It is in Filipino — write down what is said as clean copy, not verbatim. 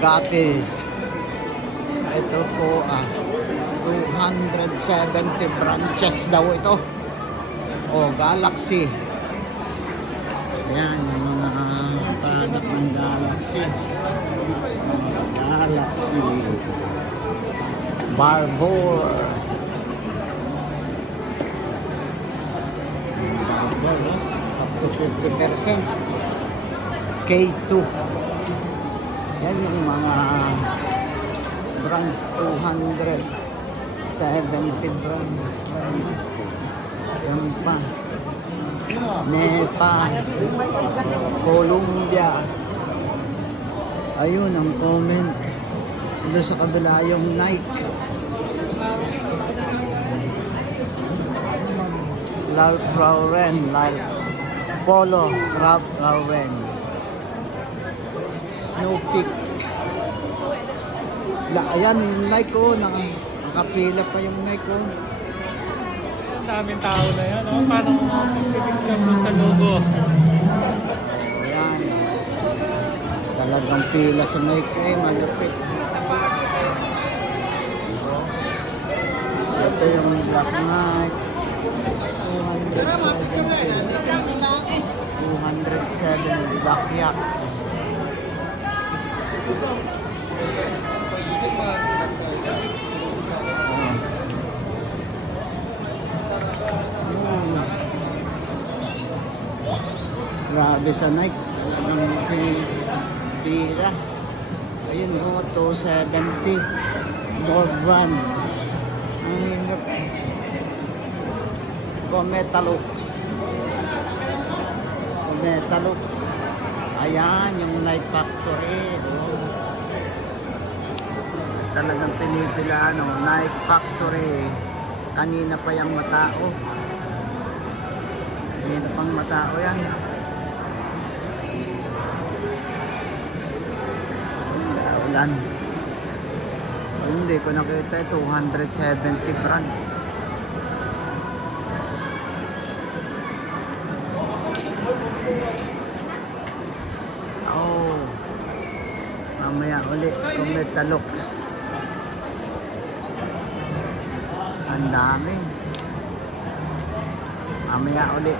Gatis. Ito po 270 branches daw ito. Galaxy. Ayan yung mga product ng Galaxy. Galaxy Barbor. Up to 50%. K2. Yan yung mga brand 270 brand. Yan pa. Nepal, Columbia. Ayun ang comment. Doon sa kabila yung Nike. Ralph Lauren, Polo, Ralph Lauren. Snow Peak. Ayan yung Nike ko, nakapila pa yung Nike ko. Ang daming tao na yan, no? Paano pipigyan mo sa logo? Ayan. Talagang pila sa Nike, malupit. Ito yung Black Nike. 207 Bakyak. Grabe sa Nike. Talagang pila. Ayun o, 270 Gold Run. Ang hirap. Metalux. Ayan yung Nike Factory. Talagang pinipila Nike Factory. Kanina pa yung matao. Kanina pang matao yan. Ulan. Hindi ko nakita 270 brands. Mamaya uli kung Metalux. Ang dami. Mamaya uli.